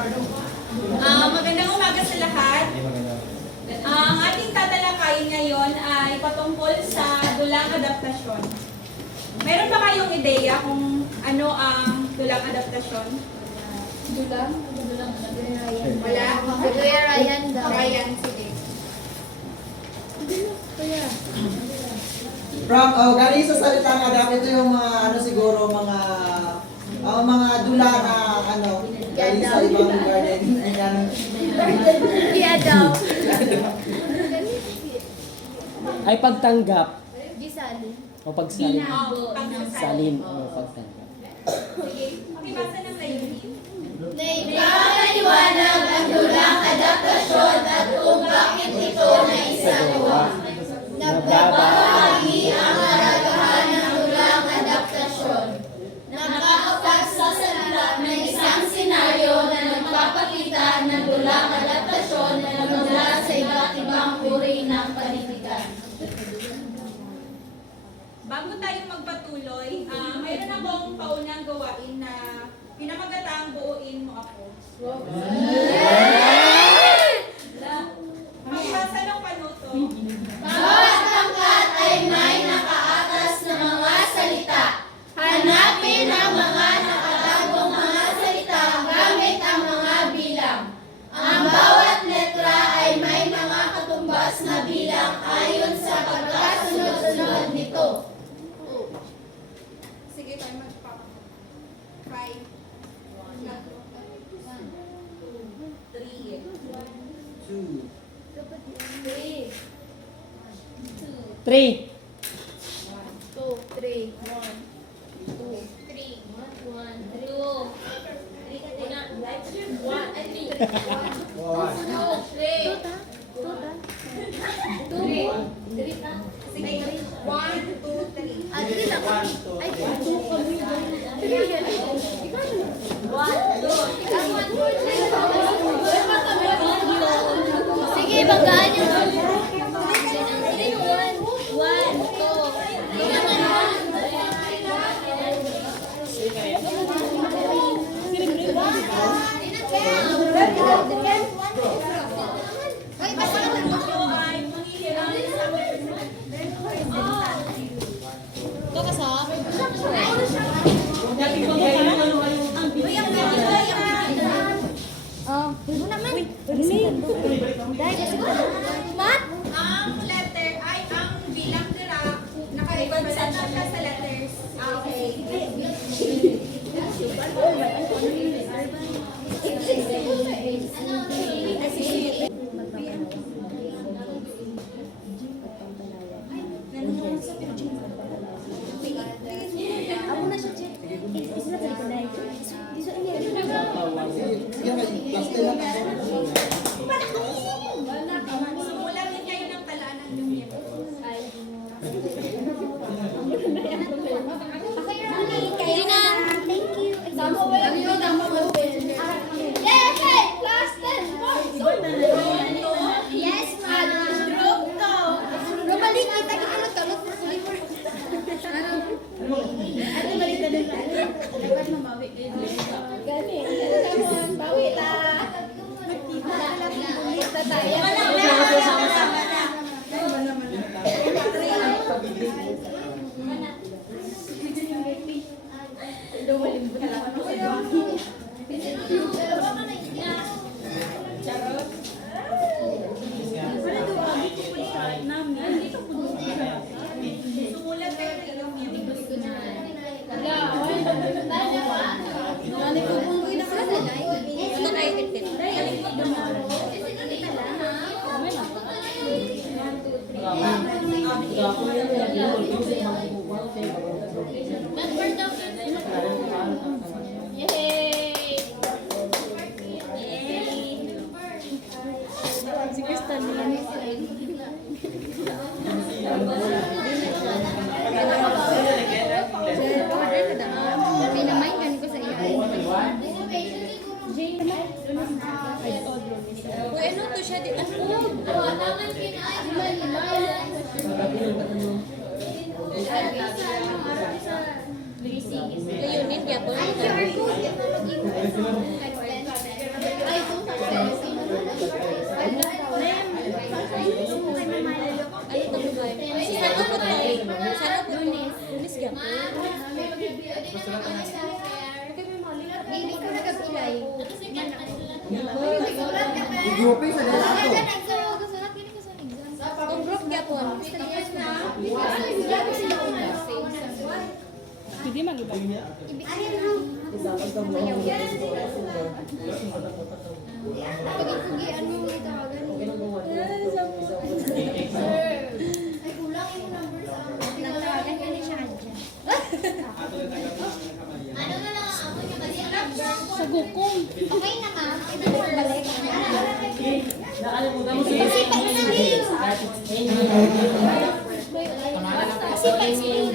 Magandang umaga sa lahat. Ang ating tatalakayin ngayon ay patungkol sa dulang adaptasyon. Meron ba kayong ideya kung ano ang dulang adaptasyon? Dulang? Wala? Kuya Ryan daw. Ryan, sige. Kuya. From, galing sa salita nga dapat ito yung mga, ano siguro, mga dula na, ano, galing sa ibang garden. Kuya daw. Ay pagtanggap Gisali. o pagsalin. Pagsasalin. Salin o pagtanggap. Sige, pakibasa ng layunin. Ipapaliwanag ang dulang adaptasyon at kung bakit ito naisagawa. Nagbabahagi ang karagahan ng dulang adaptasyon. Nakakapagsasalita ng isang senaryo na nagpapakita ng dulang adaptasyon na nagmula sa iba't ibang uri ng panitikan. Bago tayo magpatuloy, mayroon akong paunang gawain na pinamagatang buuin mo ako. Pakibasa ng panuto. Bawat pangkat ay may nakaatas na mga salita. Hanapin ang mga nakatagong mga salita gamit ang mga bilang. Ang bawat letra ay may mga katumbas na bilang ayon sa pagkasunod-sunod nito. Sige tayo magpapa. 5, 3. 2, 3, 1, 2, 3, sige. 1, 2, 3. Sige, banggaan yung 1, 2, Ang letter ay ang bilang dira nakarepresenta siya sa letters. Okay. Simulan din kayo ng talaan ng numero. Sige na. Thank you. Example, wala ko damo mo. Yes, hey, class 10 points. Yes, ma'am. Group to. Romali, kita ka ano to? Look for sleeper. Ano balik na din? Dapat mabawi kayo. Gani. Bawi ta. Lista tayo. Sumulat kayo ng inyong numero. Pinamaingan ko sa iyo. Uy, ano to siya? Ayun, yan po. QR code. Igupin sa dalato. Hindi man iba. Ano na lang ang ako niya kasi Sa gukong. okay na ka. Balik. Nakalimutan mo si Kasi pa-explain. Kasi pa-explain.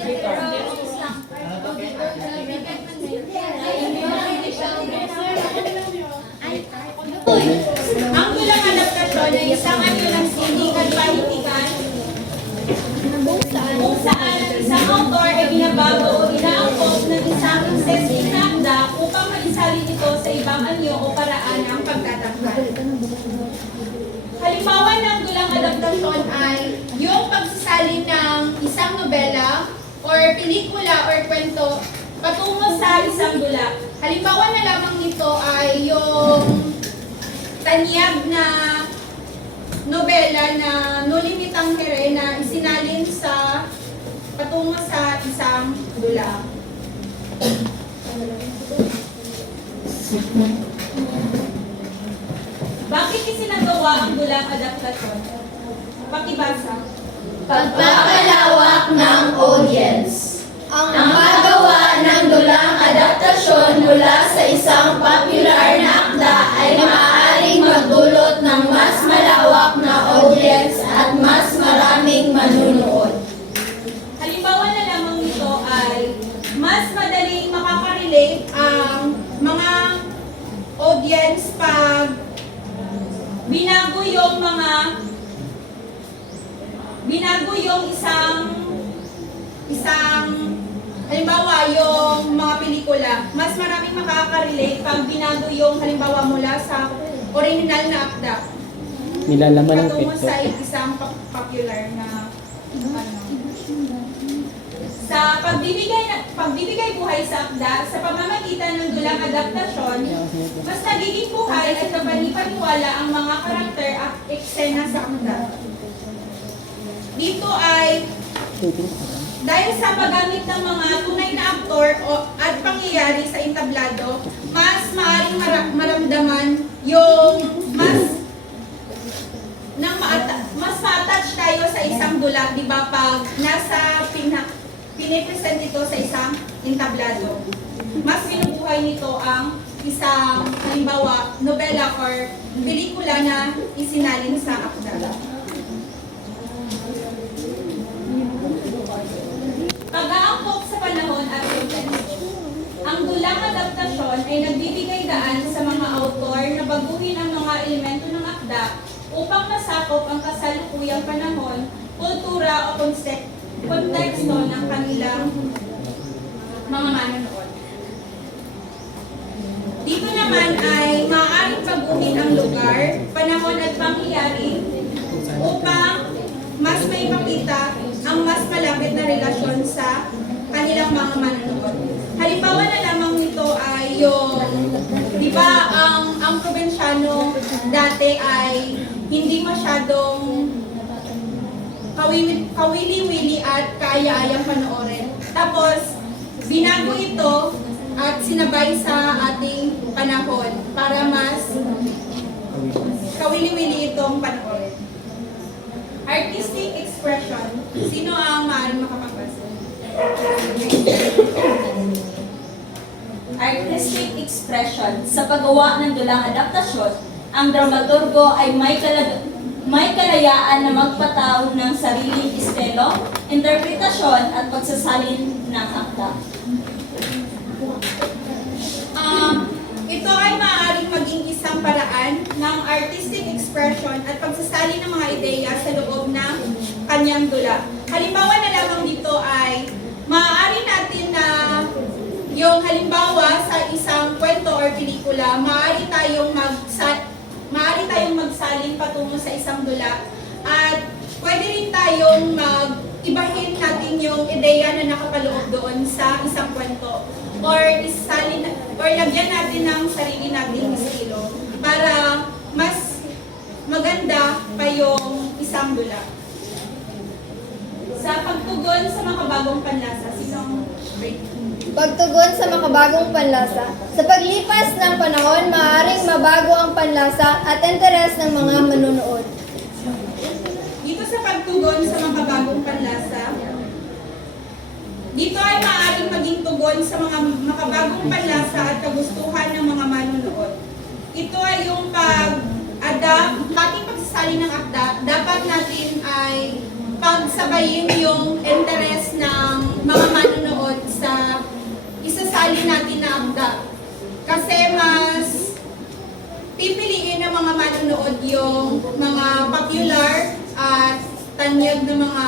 Ang dulang adaptasyon ay isang anyo ng sining at pahitikan kung saan ang isang autor ay binabago o inaangkop ng isang existing na akda upang maisalin ito sa ibang anyo o paraan ng pagtatangkal. Halimbawa ng dulang adaptasyon ay yung pagsasalin ng isang nobela or pelikula or kwento patungo sa isang dula. Halimbawa na lamang nito ay yung tanyag na nobela na Nulimit Tangere na isinalin sa patungo sa isang dula. Bakit isinagawa ang dulang adaptasyon? Pakibasa. Pagpapalawak ng audience. Ang paggawa ng dulang adaptasyon mula sa isang popular na akda ay maaaring magdulot ng mas malawak na audience at mas maraming manunood. Halimbawa na lamang nito ay mas madaling makaka-relate ang mga audience pag binago yung isang halimbawa yung mga pelikula, mas maraming makaka-relate pag binago yung halimbawa mula sa original na akda Nilalaman ng patungo pito. sa isang popular na ano. Sa pagbibigay buhay sa akda sa pamamagitan ng dulang adaptasyon, mas nagiging buhay at kapanipaniwala ang mga karakter at eksena sa akda. Dito ay dahil sa paggamit ng mga tunay na aktor at pangyayari sa entablado, mas maaaring maramdaman yung mas ma-attach tayo sa isang dula, di ba, pag nasa pinipresent ito sa isang entablado. Mas binubuhay nito ang isang, halimbawa, nobela or pelikula na isinalin sa akda. Pag-aangkop sa panahon at konteksto. Ang dulang adaptasyon ay nagbibigay daan sa mga autor na baguhin ang mga elemento ng akda upang masakop ang kasalukuyang panahon, kultura o konteksto ng kanilang mga manonood. Dito naman ay maaaring baguhin ang lugar, panahon at pangyayari upang mas may makita ang mas malapit na relasyon sa kanilang mga manonood. Halimbawa na lamang nito ay yung, di ba, ang probinsyano dati ay hindi masyadong kawili-wili at kaya-ayang panoorin. Tapos, binago ito at sinabay sa ating panahon para mas kawili-wili itong panoorin. Artistic expression. Sino ang maaaring makapagbasa? Artistic expression. Sa paggawa ng dulang adaptasyon, ang dramaturgo ay may kalayaan na magpataw ng sariling estilo, interpretasyon at pagsasalin ng akda. Ito ay maaaring maging isang paraan ng artistic expression at pagsasali ng mga ideya sa loob ng kanyang dula. Halimbawa na lamang dito ay maaari natin na yung halimbawa sa isang kwento or pelikula, maaari tayong magsalin patungo sa isang dula at pwede rin tayong ibahin natin yung ideya na nakapaloob doon sa isang kwento or lagyan natin ng sarili nating estilo para handa kayong isang dula. Sa pagtugon sa makabagong panlasa, sinong break? Pagtugon sa makabagong panlasa. Sa paglipas ng panahon, maaaring mabago ang panlasa at interes ng mga manunood. Dito sa pagtugon sa makabagong panlasa, dito ay maaaring maging tugon sa mga makabagong panlasa at kagustuhan ng mga manunood. Ito ay yung pag-adapt, ating pagsasali ng akda, dapat natin ay pagsabayin yung interes ng mga manunood sa isasali natin na akda. Kasi mas pipiliin ng mga manunood yung mga popular at tanyag na mga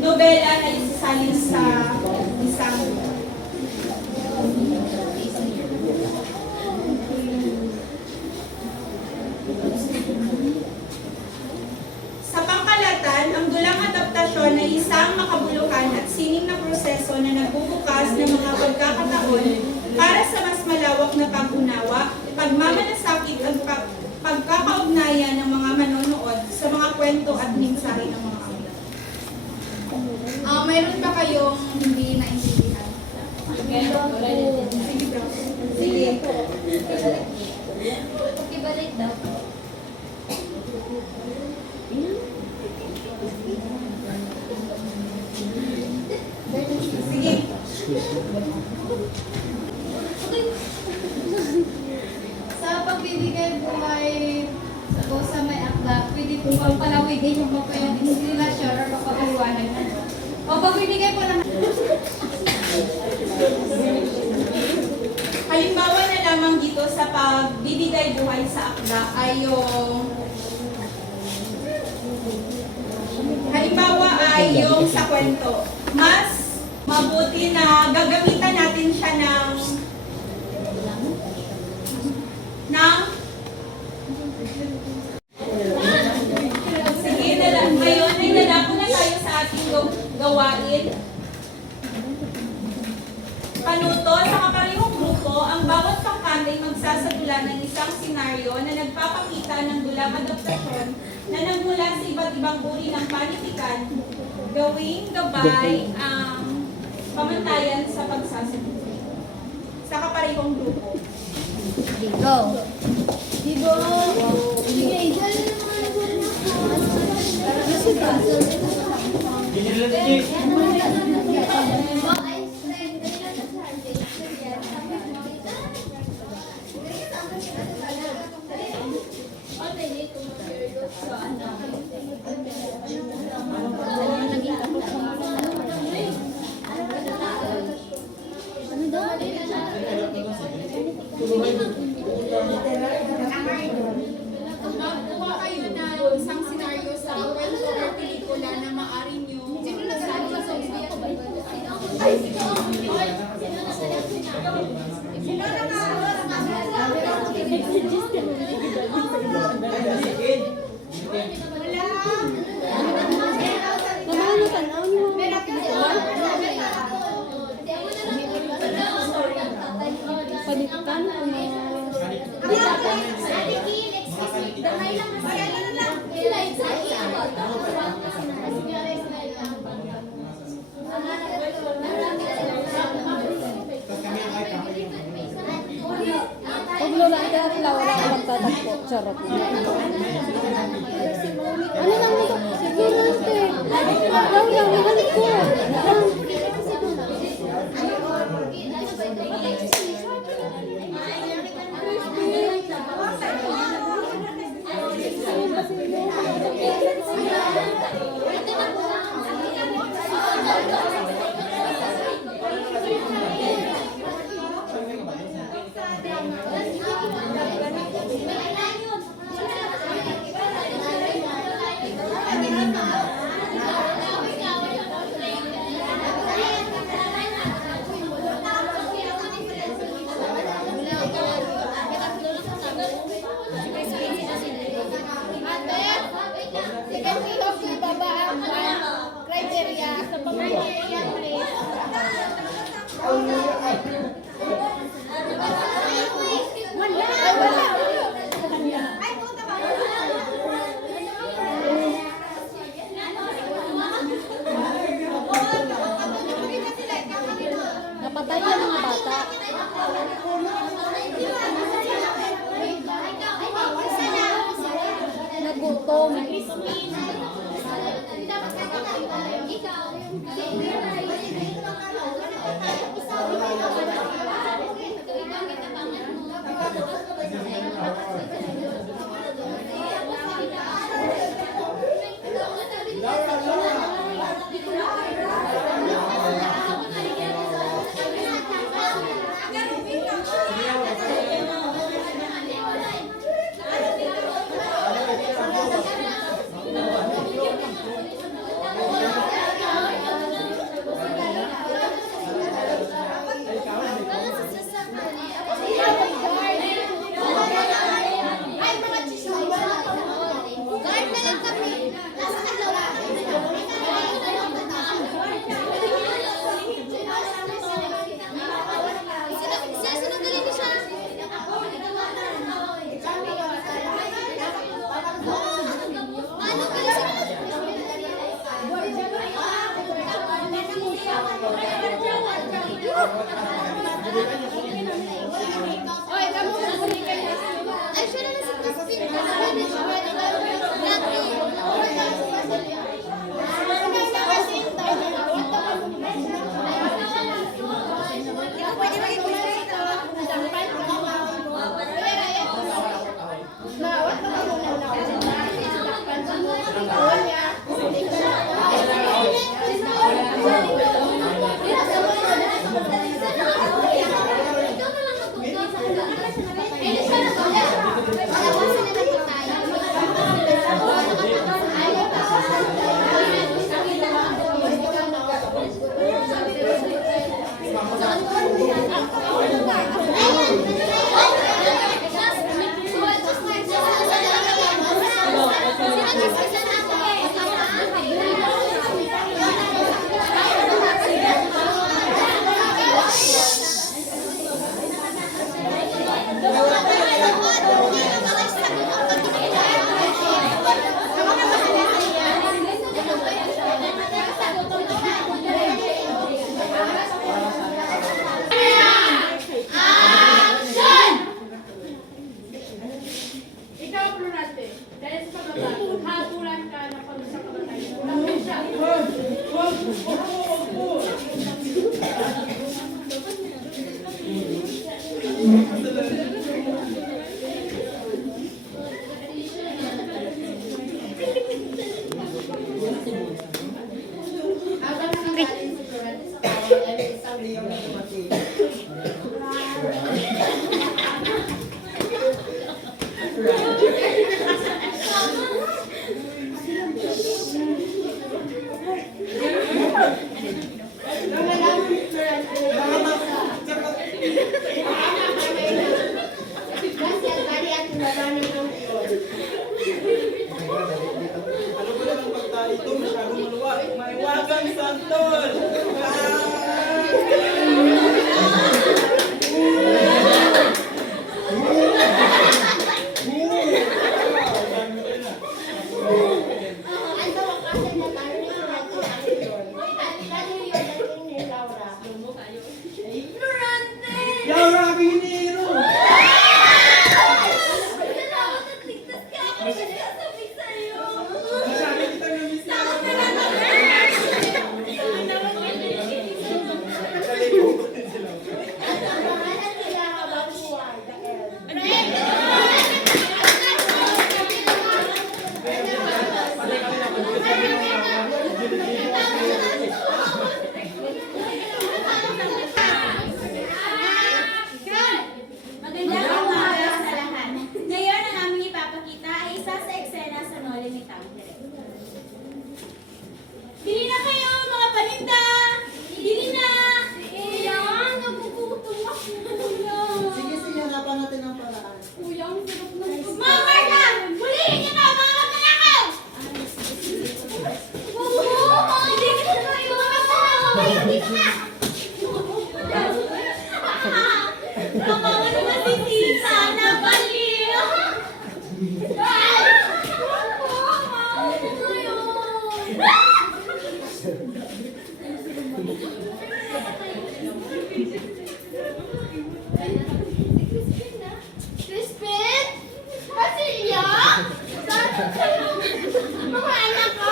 nobela na isasali sa isang sa pangkalatan, ang dulang adaptasyon ay isang makabuluhan at sining na proseso na nagbubukas ng mga pagkakataon para sa mas malawak na pag-unawa, pagmamalasakit at pagkakaugnayan ng mga manonood sa mga kwento at mensahe ng mga aklat. Mayroon ba kayong hindi naintindihan? Sige. Pakibalik daw. Sige. Sa pagbibigay buhay sa may akda, pwede po bang palawigin mo po yung inspiration or mapapaliwanag na? O pagbibigay po ng... Halimbawa na lamang dito sa pagbibigay buhay sa akda ay yung sa kwento. Mas mabuti na gagamitan natin siya ng sige na lang. Ngayon ay nadako na tayo sa ating gawain. Panuto sa kaparehong grupo, ang bawat pangkat ay magsasadula ng isang senaryo na nagpapakita ng dulang adaptasyon na nagmula sa iba't ibang uri ng panitikan, gawing gabay ang pamantayan sa pagsasadula. Sa kaparehong grupo. Go. Digo. Sige, dyan Magkuha kayo ng isang senaryo sa kwento o pelikula na maaari nyo isali sa isang Panitan ko na. Pag lola, wala ka magtatakbo. Charot. Ano lang ito? Sige na, ate. Lang, ihalik ko. Ay, siya naman si Crispin. Kasi siya ba Ikaw, Florante, dahil sa pagbabago, habulan ka ng pag-usap kamatayan. Lapit siya. habang nakagaling si Florante sa kawal, ay may isang liyong na dumating. Ano ba lang ang pagtali ito? Masyadong maluwag. Maiwagang santol! Ang tawakasan na tayo ni Florante sa akin. At lalo yung dating ni Laura. Yaura Aguinero! Masyado kitang namiss na ako. Nakalimutan sila. Ang pangalan nila habang buhay, Dael. Magandang umaga sa lahat. Ngayon, ang aming ipapakita ay isa sa eksena sa Noli Me Tangere. Bili na kayo, mga paninda! Bili na! Kuya, nagugutom ako. Kuya. Sige, sige, hanapan natin ang paraan. Kuya, ang sarap ng Mga Marta! Hulihin niyo na, mga magnanakaw! Hindi kita kayo, mga magnanakaw! Dito ka! Kawawa naman si Tita na baliw! Crispin? Basilio? Mga anak ko?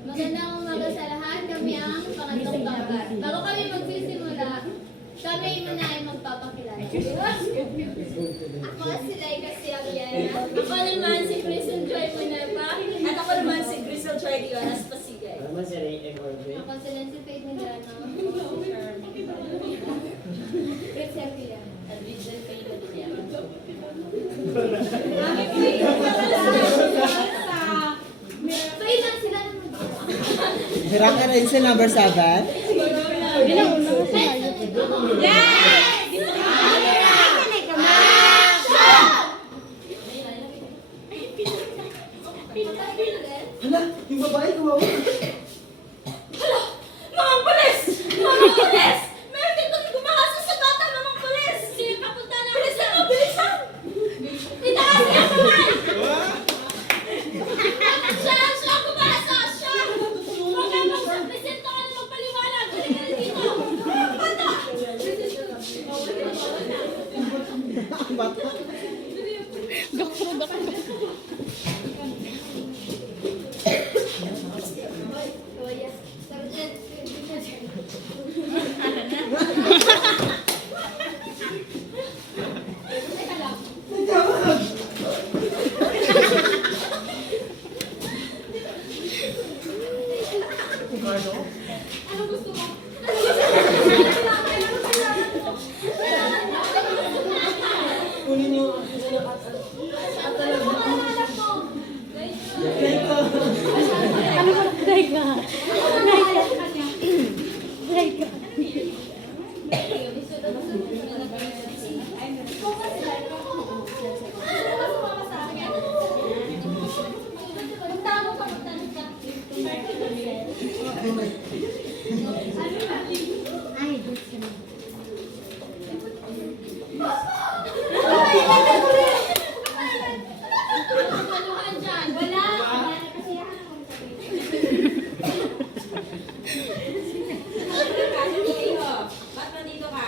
Magandang umaga sa lahat. Kami ang pangatlong kabar. Bago kami magsisimula, kami muna ay magpapakilala. Ako si Laika Siagliana. Ako naman si Crystal Joy Munepa. At ako naman si Crystal Joy Dionas Pasigay. Ako si Nancy Faith Medrano. Chris Herpia. Kami Hirang ka na din sa number 7. Bilang una ko tayo. Hala, yung babae kumawa. Mga pulis! Mga pulis! Meron dito gumahasa sa bata, mga pulis! Sige, papunta na. Bilisan mo, bilisan! Itaas niya ang kamay! Siya, gumahasa! Siya! Huwag kang magpresento ka na magpaliwanag! Balik ka na dito! Bata! Bata. Kunin yung Ano ba? Like na. Like ka. Ba't nandito ka?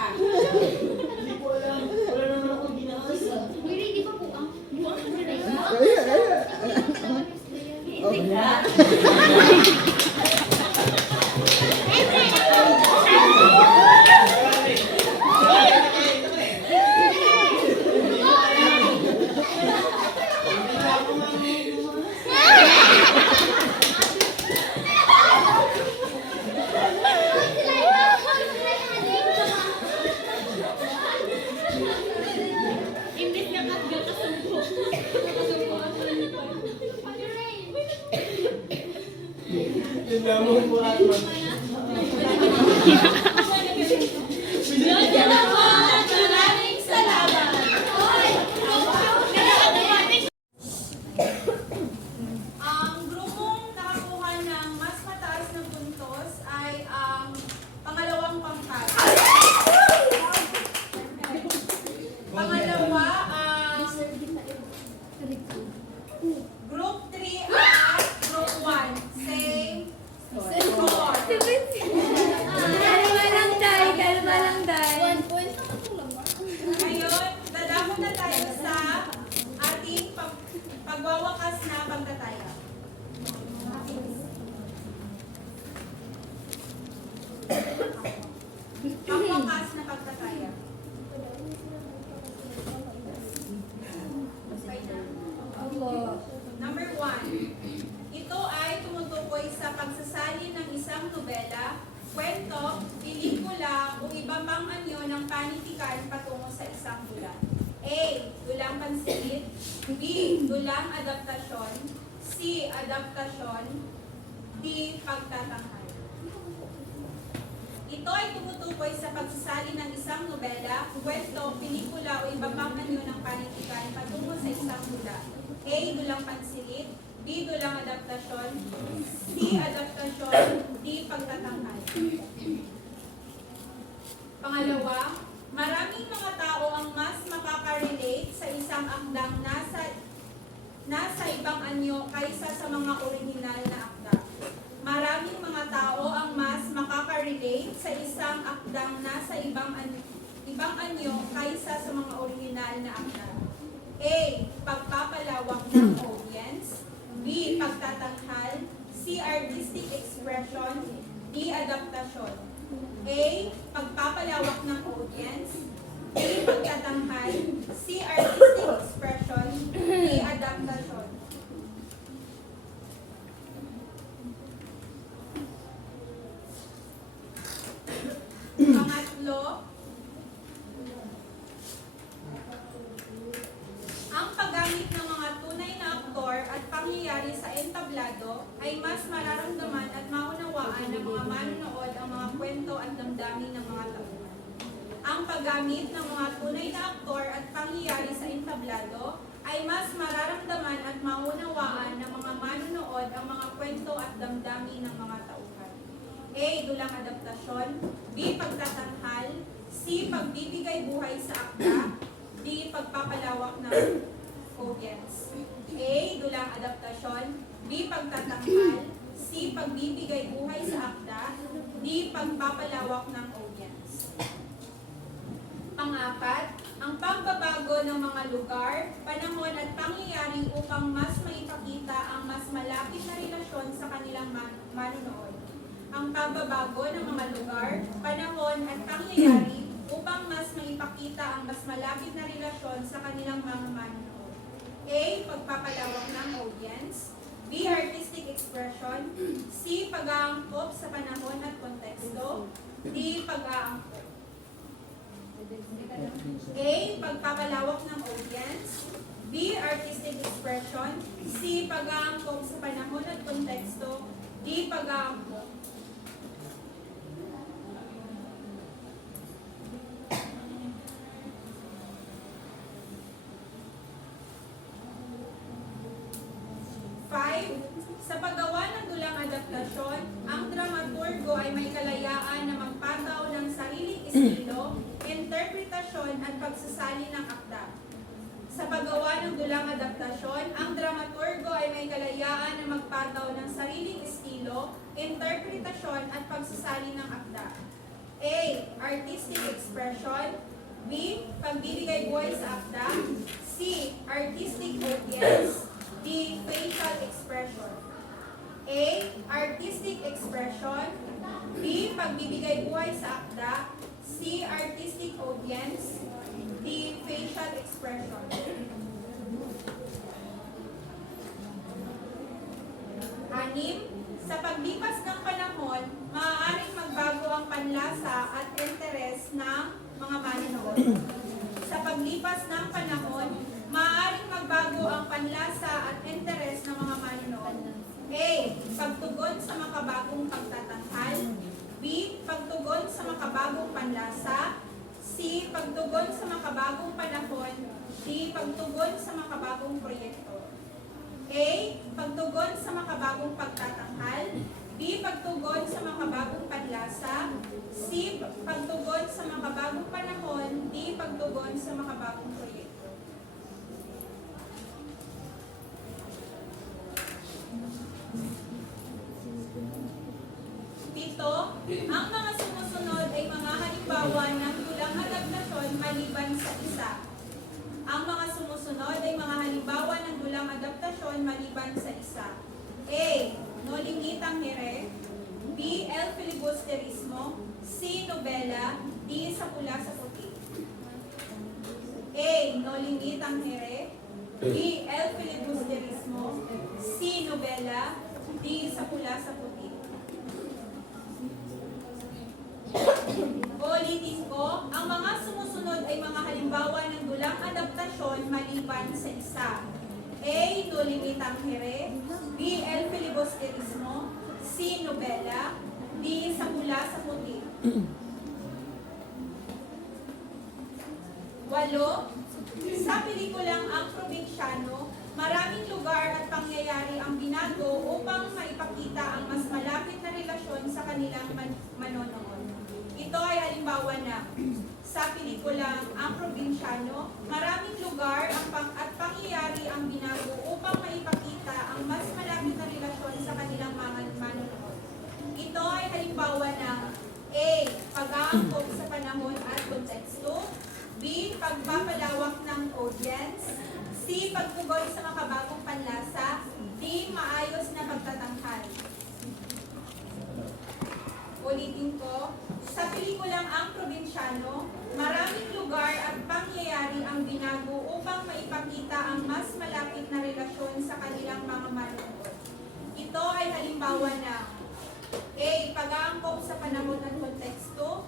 Maraming salamat! Ang grupong nakakuha ng mas mataas na puntos ay ang pangalawang pangkat. Pangalawa, ang group 3 at group 1. Same score. Kalma lang, Day. Kalma lang, Day. 1 point. Ngayon, dadako na tayo sa ating pagwawakas na pagtataya. Pagwakas na pagtataya. Number 1. Ito ay tumutukoy sa pagsasali ng isang nobela, kwento, pelikula o iba pang anyo ng panitikan patungo sa isang dula. A. Dulang pansilit. B. Dulang adaptasyon. C. Adaptasyon. D. Pagtatanghal. Ito ay tumutukoy sa pagsasali ng isang nobela, kwento, pelikula o iba pang anyo ng panitikan patungo sa isang dula. A. Dulang pansilit. B. Dulang adaptasyon. C. Adaptasyon. D. Pagtatanghal. Pangalawa, maraming mga tao ang mas makaka-relate sa isang akdang nasa ibang anyo kaysa sa mga orihinal na akda. Maraming mga tao ang mas makaka-relate sa isang akdang nasa ibang anyo kaysa sa mga orihinal na akda. A. Pagpapalawak ng audience. B. Pagtatanghal. C. Artistic expression. D. Adaptasyon. A. Pagpapalawak ng audience. B. Pagtatanghal. C. Artistic expression. D. Adaptasyon. Pangatlo, ang paggamit ng mga tunay na aktor at pangyayari sa entablado ay mas mararamdaman at maunawaan maunawaan ng mga manonood ang mga kwento at damdamin ng mga tauhan. Ang paggamit ng mga tunay na aktor at pangyayari sa entablado ay mas mararamdaman at maunawaan ng mga manonood ang mga kwento at damdamin ng mga tauhan. A. Dulang adaptasyon. B. Pagtatanghal. C. Pagbibigay buhay sa akda. D. Pagpapalawak ng audience. A. Dulang adaptasyon. B. Pagtatanghal. C. Pagbibigay buhay sa akda. D. Pagpapalawak ng audience. Pang-apat, ang pagbabago ng mga lugar, panahon at pangyayari upang mas maipakita ang mas malapit na relasyon sa kanilang manonood. Ang pagbabago ng mga lugar, panahon at pangyayari upang mas maipakita ang mas malapit na relasyon sa kanilang mga manonood. A. Pagpapalawak ng audience. B. Artistic expression. C. Pag-aangkop sa panahon at konteksto. D. Pag-aangkop. A. Pagpapalawak ng audience. B. Artistic expression. C. Pag-aangkop sa panahon at konteksto. D. Pag-aangkop. Sa paggawa ng dulang adaptasyon, ang dramaturgo ay may kalayaan na magpataw ng sariling estilo, interpretasyon at pagsasali ng akda. Sa paggawa ng dulang adaptasyon, ang dramaturgo ay may kalayaan na magpataw ng sariling estilo, interpretasyon at pagsasali ng akda. A. Artistic expression. B. Pagbibigay buhay sa akda. C. Artistic audience. D. Facial expression. A. Artistic expression. B. Pagbibigay buhay sa akda. C. Artistic audience. D. Facial expression. Anim, sa paglipas ng panahon, maaaring magbago ang panlasa at interes ng mga manonood. Sa paglipas ng panahon, maaaring magbago ang panlasa at interes ng mga manonood. A. Pagtugon sa makabagong pagtatanghal. B. Pagtugon sa makabagong panlasa. C. Pagtugon sa makabagong panahon. D. Pagtugon sa makabagong proyekto. A. Pagtugon sa makabagong pagtatanghal. B. Pagtugon sa makabagong panlasa. C. Pagtugon sa makabagong panahon. D. Pagtugon sa makabagong proyekto. Pito, ang mga sumusunod ay mga halimbawa ng dulang adaptasyon maliban sa isa. Ang mga sumusunod ay mga halimbawa ng dulang adaptasyon maliban sa isa. A. No Limitang Here. B. El Filibusterismo. C. Nobela. D. Sa Pula sa Puti. A. No Limitang Here. B. El Filibusterismo. C. Nobela. D. Sa Pula sa Puti. Ulitin ko, ang mga sumusunod ay mga halimbawa ng dulang adaptasyon maliban sa isa. A. No Limitang Here. B. El Filibusterismo. C. Nobela. D. Sa Pula sa Puti. 8. Sa pelikulang Ang Probinsyano, maraming lugar at pangyayari ang binago upang maipakita ang mas malapit na relasyon sa kanilang manonood. Ito ay halimbawa na sa pelikulang Ang Probinsyano, maraming lugar at pangyayari ang binago upang maipakita ang mas malapit na relasyon sa kanilang mga manonood. Ito ay halimbawa na A. Pag-aangkop sa panahon at konteksto. B. Pagpapalawak ng audience. C. Pagtugon sa makabagong panlasa. D. Maayos na pagtatanghal. Ulitin ko, sa pelikulang Ang Probinsyano, maraming lugar at pangyayari ang binago upang maipakita ang mas malapit na relasyon sa kanilang mga manonood. Ito ay halimbawa na A. Pag-aangkop sa panahon at konteksto.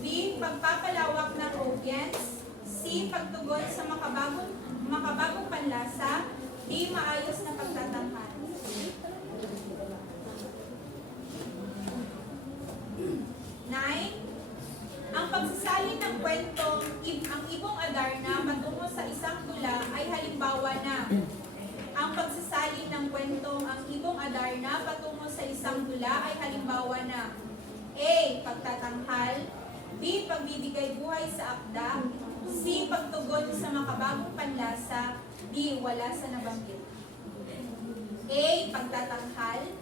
B. Pagpapalawak ng audience. C. Pagtugon sa makabagong panlasa. D. Maayos na pagtatanghal. kwentong ang ibong Adarna patungo sa isang dula ay halimbawa na A. Pagtatanghal, B. Pagbibigay buhay sa akda, C. Pagtugon sa makabagong panlasa, D. Wala sa nabanggit. A. Pagtatanghal,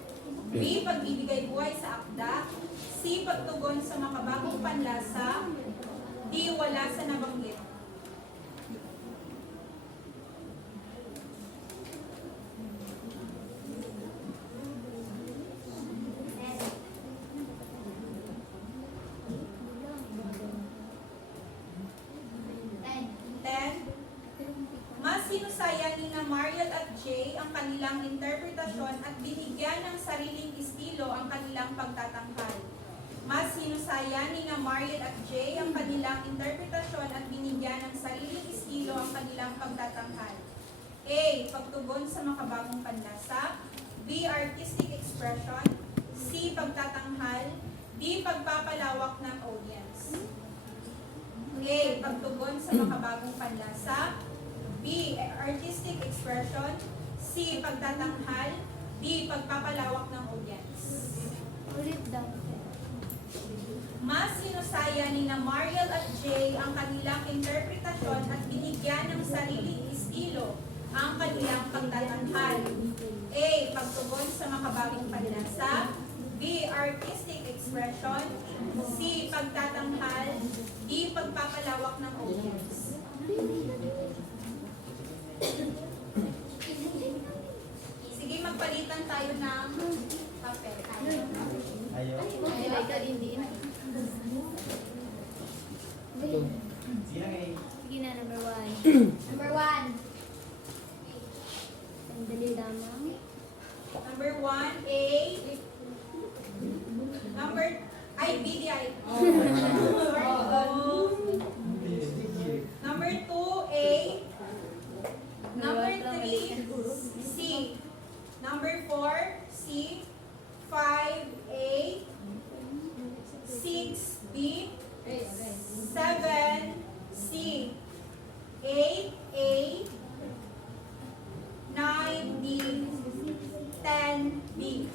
B. Pagbibigay buhay sa akda, C. Pagtugon sa makabagong panlasa, D. Wala sa nabanggit. Then, mas sinusaya ni na Mariel at Jay ang kanilang interpretasyon at binigyan ng sariling estilo ang kanilang pagtatanghal. Mas sinusaya ni na Mariel at Jay ang kanilang interpretasyon at binigyan ng sariling estilo ang kanilang pagtatanghal. A. Pagtugon sa makabagong panlasa, B. Artistic expression, C. Pagtatanghal, D. Pagpapalawak ng audience. A. Pagtugon sa makabagong panlasa, B. Artistic expression, C. Pagtatanghal, D. Pagpapalawak ng audience. Ulit daw. Mas sinusaya ni na Mariel at Jay ang kanilang interpretasyon at binigyan ng sariling estilo ang kanilang pagtatanghal. A. Pagtugon sa makabagong panlasa, B. Artistic expression, C. Pagtatanghal, D. Pagpapalawak ng audience. Sige, magpalitan tayo ng papel. Ayaw. Ay, ka din din. Sino ngayon? Sige na, number 1. Number 1. Ang dali lamang. Number 1, A. Number, ay, B, D, I. Sorry. Number 2, A. Number 3, C. Number 4, C. 5, A. 6, B. 7, C. 8, A. 9, B. 10, B.